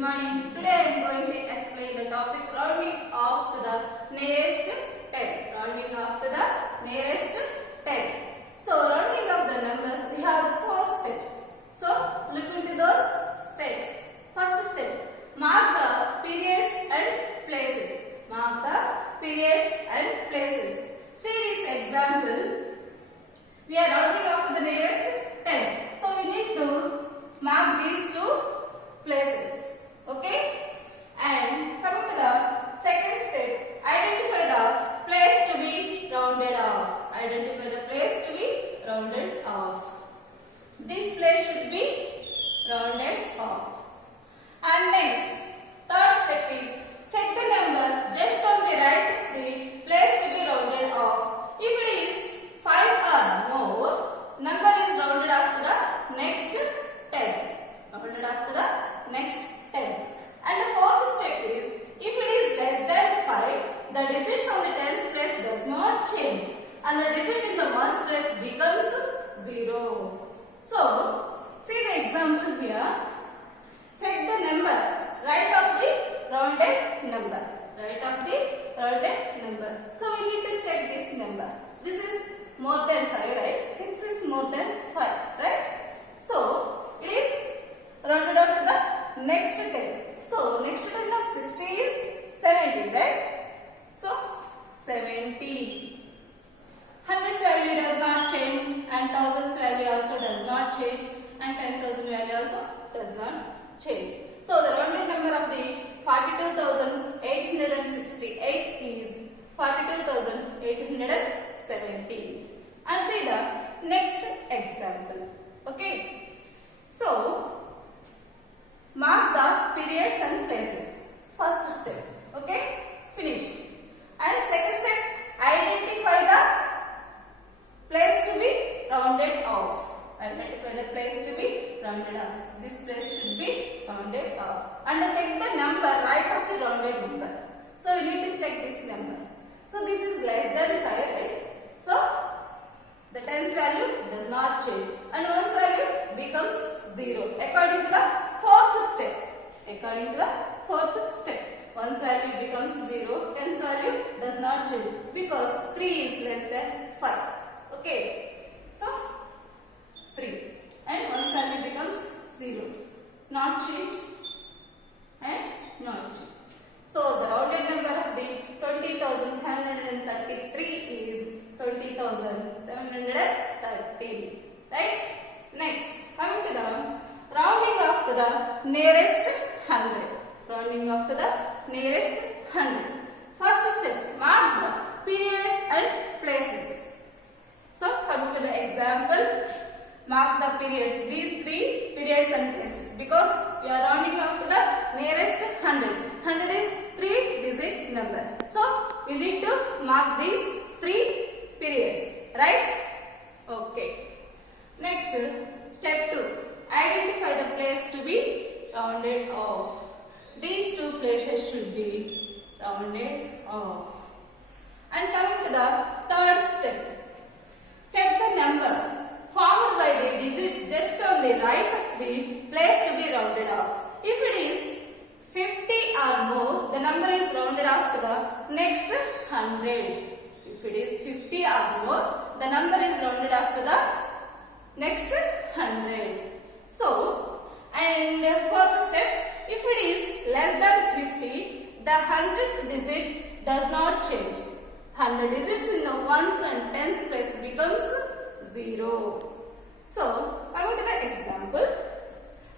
morning. Today I am going to explain the topic rounding off to the nearest 10. Rounding off to the nearest 10. So rounding off the numbers, we have the 4 steps. So look into those steps. First step, mark the periods and places. Mark the periods and places. See this example. We are rounding off to the nearest 10. So we need to mark these 2 places. Okay? And coming to the second step, identify the place to be rounded off. Identify the place to be rounded off. This place should be rounded off. And next, third step is check the number just on the right of the place to be rounded off. If it is 5 or more, number is rounded off to the next 10. Rounded off to the next 10. And the fourth step is, if it is less than 5, the digits on the tens place does not change and the digit in the ones place becomes 0. So, see the example here. Check the number right of the rounded number. Right of the rounded number. So, we need to check this number. This is more than 5, right? 6 is more than 5, right? So, it is rounded off to the next 10. So, next 10 of 60 is 70, right? So, 70. Hundreds value does not change and thousands value also does not change and 10,000 value also does not change. So, the rounded number of the 42,868 is 42,870. And see the next example. Okay. So, mark the periods and places. First step. Okay. Finished. And second step, identify the place to be rounded off. Identify the place to be rounded off. This place should be rounded off. And check the number right of the rounded number. So, we need to check this number. So, this is less than 5, right? So, the tens value does not change and ones value becomes 0 according to the fourth step. According to the fourth step, ones value becomes 0, tens value does not change because 3 is less than 5. Okay. So, 3 and ones value becomes 0. Not change and not change. So, the rounded number of the 20,733 is 20,730. Right? Next, coming to the rounding off to the nearest 100. Rounding off to the nearest 100. First step, mark the periods and places. So, coming to the example, mark the periods, these 3 periods and places because we are rounding off to the nearest 100. 100 is 3-digit number. So, we need to mark these 3 periods, right? Okay. Next, step 2. Identify the place to be rounded off. These 2 places should be rounded off. And coming to the third step. Check the number formed by the digits just on the right of the place to be rounded off. If it is 50 or more, the number is rounded off to the next 100. If it is 50 or more, the number is rounded off to the next 100. So, and fourth step, if it is less than 50, the hundreds digit does not change. 100 digits in the ones and tens place becomes 0. So, coming to the example,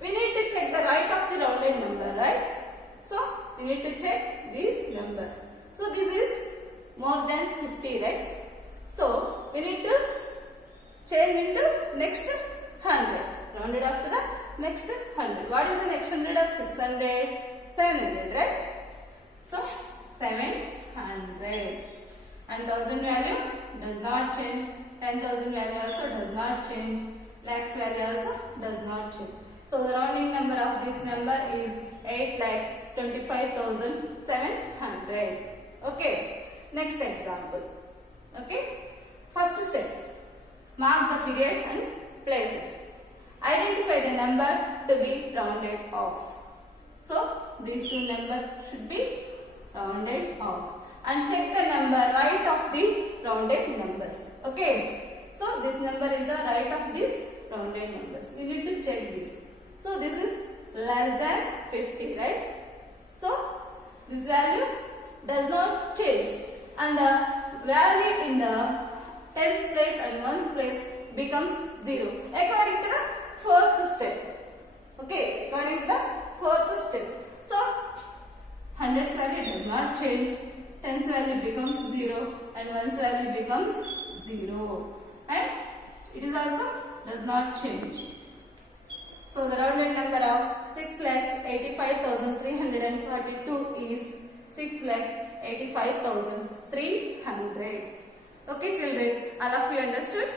we need to check the right of the rounded number, right? So, we need to check this number. So, this is more than 50, right? So, we need to change into next 100. Rounded off to the next 100. What is the next 100 of 600? 700, right? So, 700. And 1000 value does not change. 10,000 value also does not change. Lakhs value also does not change. So, the rounding number of this number is 8,25,700. Okay. Next example. Okay. First step. Mark the periods and places. Identify the number to be rounded off. So these two numbers should be rounded off. And check the number right of the rounded numbers. Okay. So this number is the right of these rounded numbers. We need to check this. So this is less than 50, right? So this value does not change, and the value in the tens place and ones place becomes 0 according to the fourth step. Okay, according to the fourth step. So hundreds value does not change, tens value becomes 0 and ones value becomes 0, and it is also does not change. So the rounded number of 6,85,342 is 6,85,300. Okay children, all of you understood?